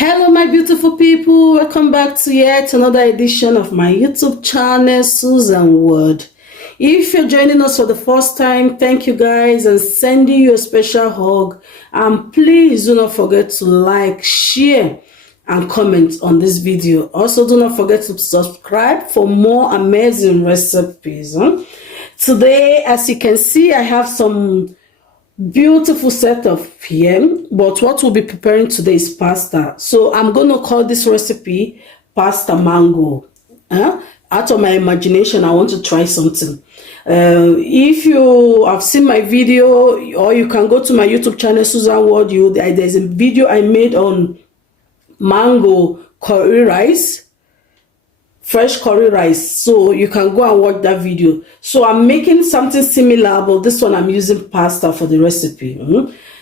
Hello my beautiful people, welcome back to yet another edition of my YouTube channel, Susan Word. If you're joining us for the first time, thank you guys and sending you a special hug, and please do not forget to like, share and comment on this video. Also do not forget to subscribe for more amazing recipes. Today, as you can see, I have some beautiful setup here, but what we'll be preparing today is pasta. So I'm going to call this recipe pasta mango. Out of my imagination, I want to try something. If you have seen my video, or you can go to my YouTube channel, Susan Word, there's a video I made on mango curry rice, fresh curry rice, so you can go and watch that video. So I'm making something similar, but this one I'm using pasta for the recipe.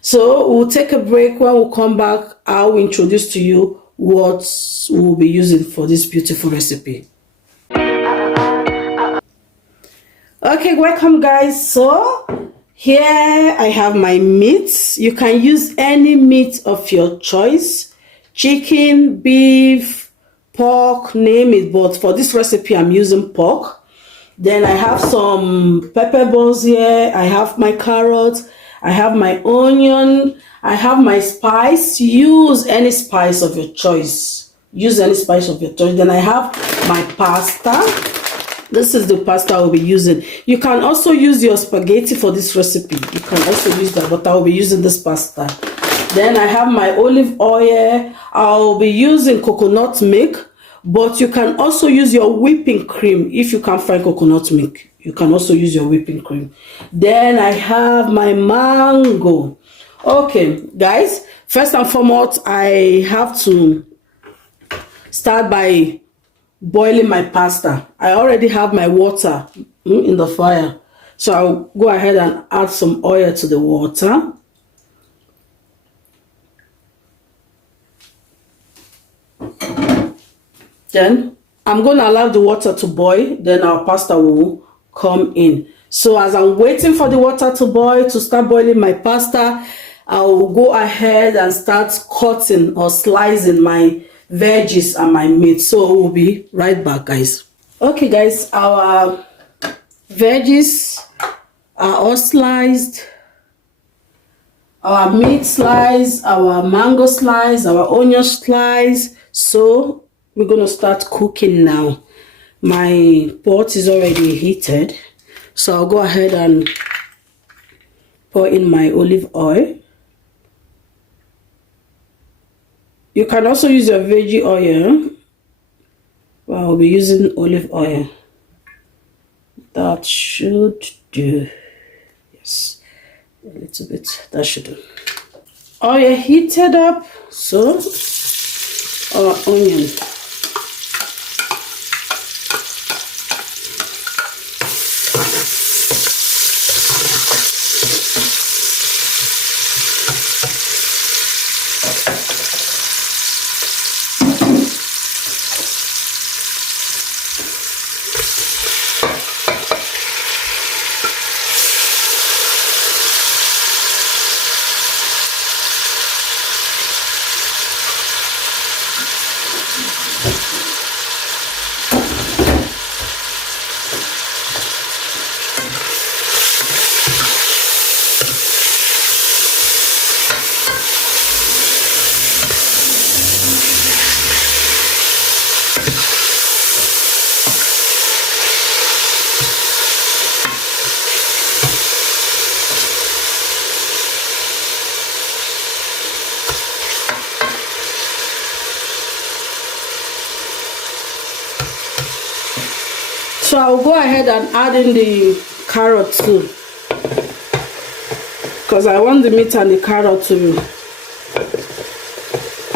So we'll take a break. When we come back, I'll introduce to you what we'll be using for this beautiful recipe. Okay, welcome guys. So here I have my meat. You can use any meat of your choice: chicken, beef, pork, name it, but for this recipe I'm using pork. Then I have some pepper balls here, I have my carrots, I have my onion, I have my spice. Use any spice of your choice. Then I have my pasta. This is the pasta I'll be using. You can also use your spaghetti for this recipe. You can also use that, but I'll be using this pasta. Then I have my olive oil. I'll be using coconut milk, but you can also use your whipping cream. If you can't find coconut milk, you can also use your whipping cream. Then I have my mango. Okay, guys, first and foremost, I have to start by boiling my pasta. I already have my water in the fire, so I'll go ahead and add some oil to the water. Then I'm going to allow the water to boil, then our pasta will come in. So as I'm waiting for the water to boil, to start boiling my pasta, I will go ahead and start cutting or slicing my veggies and my meat. So we'll be right back, guys. Okay guys, our veggies are all sliced, our meat slice, our mango slice, our onion slice. So we're going to start cooking now. My pot is already heated, so I'll go ahead and pour in my olive oil. You can also use your veggie oil, but I'll be using olive oil. That should do. Yes, a little bit. That should do. Oil heated up, so our onion. So I'll go ahead and add in the carrot too, because I want the meat and the carrot to,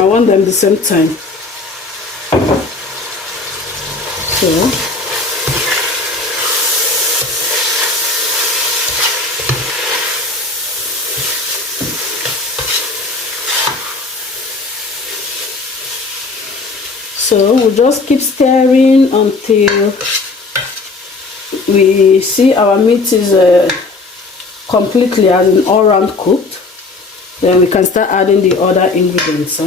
I want them the same time. So we'll just keep stirring until we see our meat is completely as in all round cooked. Then we can start adding the other ingredients.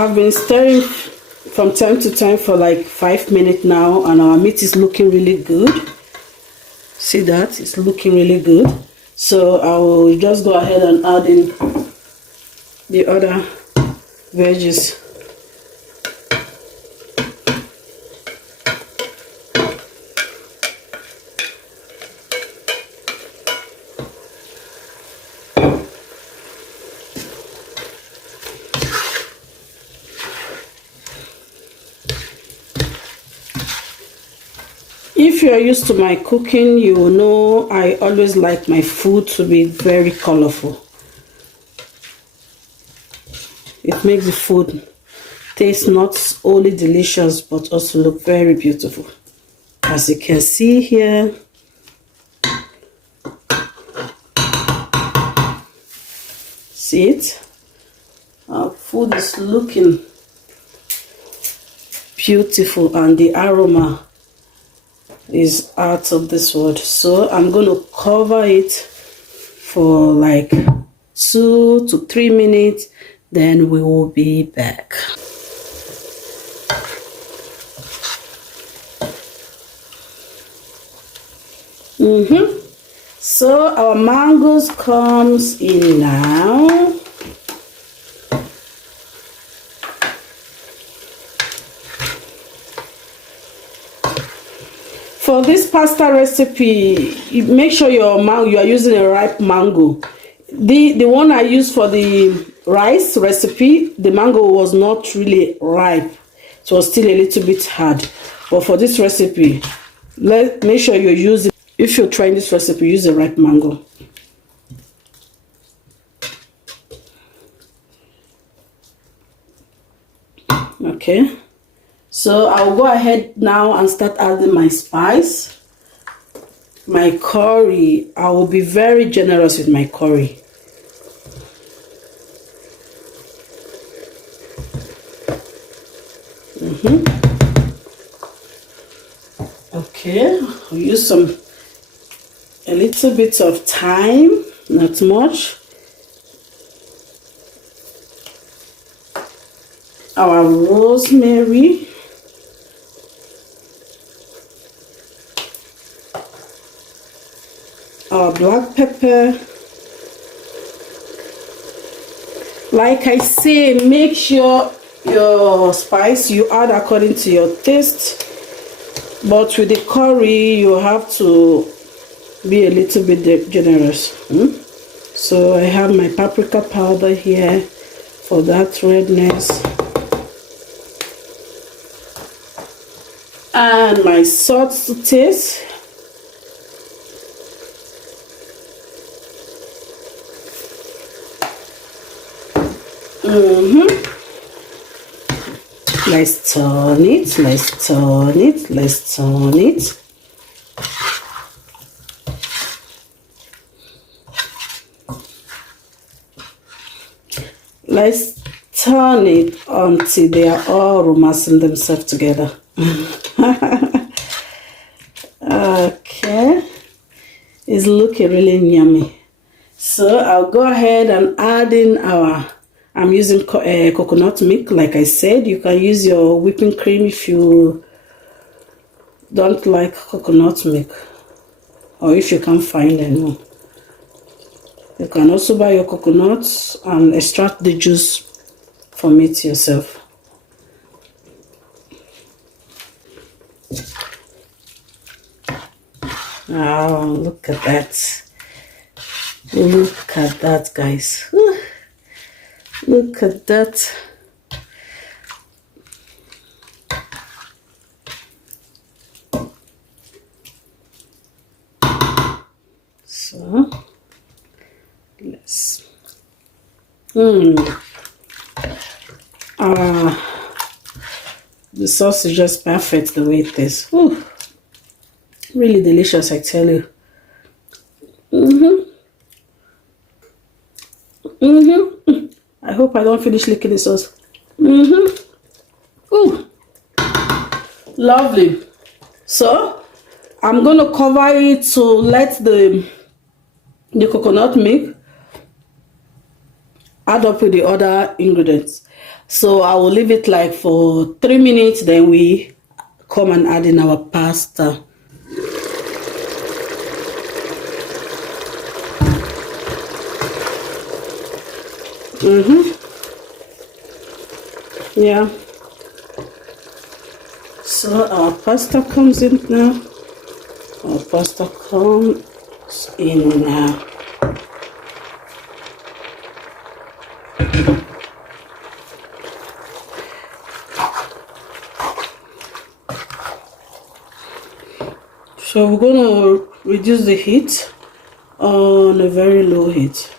I've been stirring from time to time for like 5 minutes now, and our meat is looking really good. See that? It's looking really good. So I will just go ahead and add in the other veggies. If you are used to my cooking, you will know I always like my food to be very colorful. It makes the food taste not only delicious but also look very beautiful. As you can see here, see it? Our food is looking beautiful and the aroma is out of this world. So I'm going to cover it for like 2 to 3 minutes, then we will be back. So our mangoes comes in now. For this pasta recipe, you make sure you are using a ripe mango. The one I used for the rice recipe, the mango was not really ripe. It was still a little bit hard. But for this recipe, make sure you're using, if you're trying this recipe, use a ripe mango. Okay. So I'll go ahead now and start adding my spice. My curry, I will be very generous with my curry. Okay, I'll use a little bit of thyme, not much. Our rosemary. Our black pepper. Like I say, make sure your spice you add according to your taste, but with the curry you have to be a little bit generous. So I have my paprika powder here for that redness, and my salt to taste. Let's turn it, let's turn it, let's turn it. Let's turn it until they are all romancing themselves together. Okay, it's looking really yummy. So I'll go ahead and add in I'm using coconut milk. Like I said, you can use your whipping cream if you don't like coconut milk, or if you can't find any. You can also buy your coconuts and extract the juice from it yourself. Oh, look at that. Look at that, guys. Look at that. So let's the sauce is just perfect the way it is. Ooh, really delicious, I tell you. I hope I don't finish licking the sauce. Ooh, lovely. So I'm gonna cover it to let the coconut milk add up with the other ingredients. So I will leave it like for 3 minutes, then we come and add in our pasta. Yeah. So our pasta comes in now. Our pasta comes in now. So we're gonna reduce the heat on a very low heat.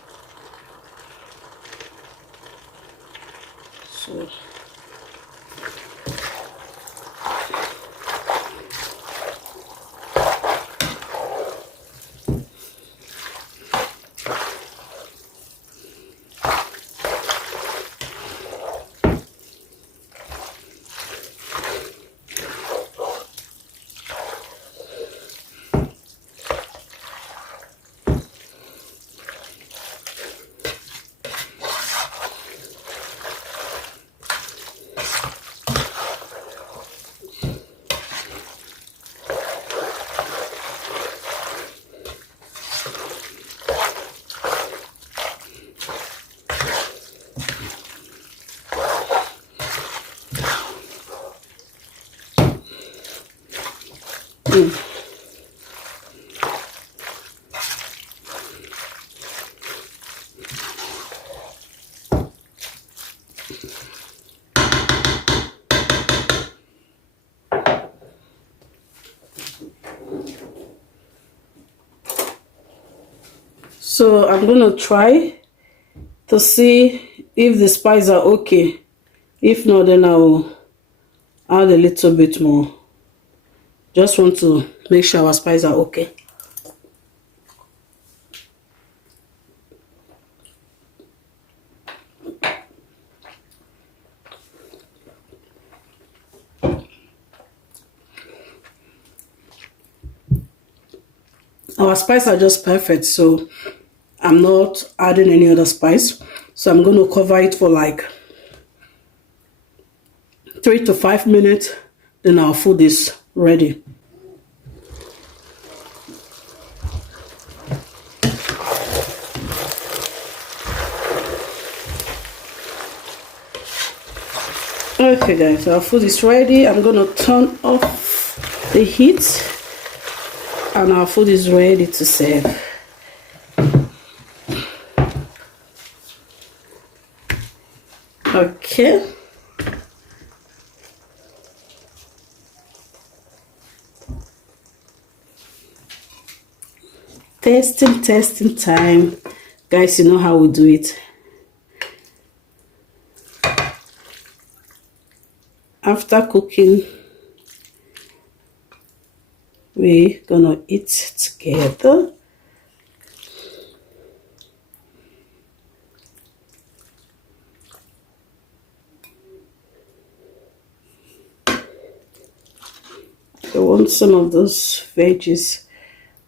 So I'm gonna try to see if the spices are okay. If not, then I'll add a little bit more. Just want to make sure our spices are okay. Our spices are just perfect, so I'm not adding any other spice. So I'm going to cover it for like 3 to 5 minutes. Then our food is ready. Okay guys, our food is ready. I'm going to turn off the heat and our food is ready to serve. Okay. Testing time. Guys, you know how we do it. After cooking, we're gonna eat together. I want some of those veggies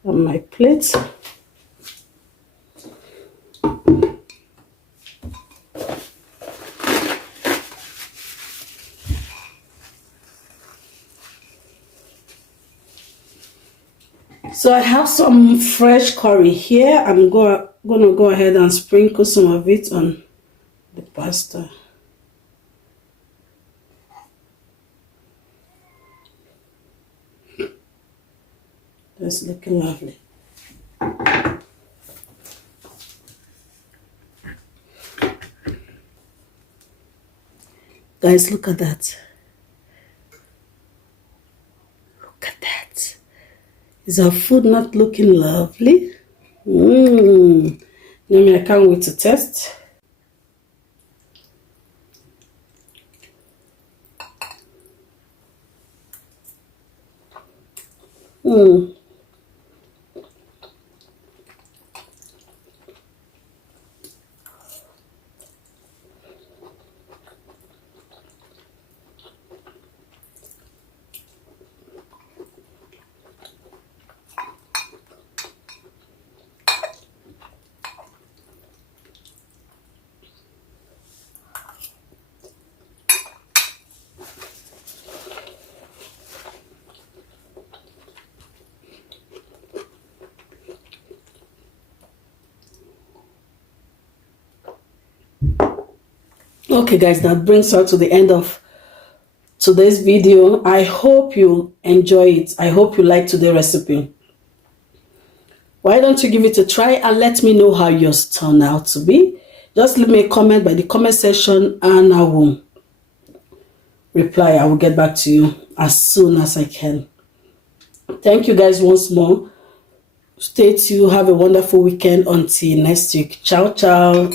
on my plate. So I have some fresh curry here. I'm gonna go ahead and sprinkle some of it on the pasta. That's looking lovely. Guys, look at that. Look at that. Is our food not looking lovely? I can't wait to test. Okay guys, that brings us to the end of today's video. I hope you enjoy it. I hope you like today's recipe. Why don't you give it a try and let me know how yours turned out to be. Just leave me a comment by the comment section and I will reply. I will get back to you as soon as I can. Thank you guys once more. Stay tuned. Have a wonderful weekend until next week. Ciao, ciao.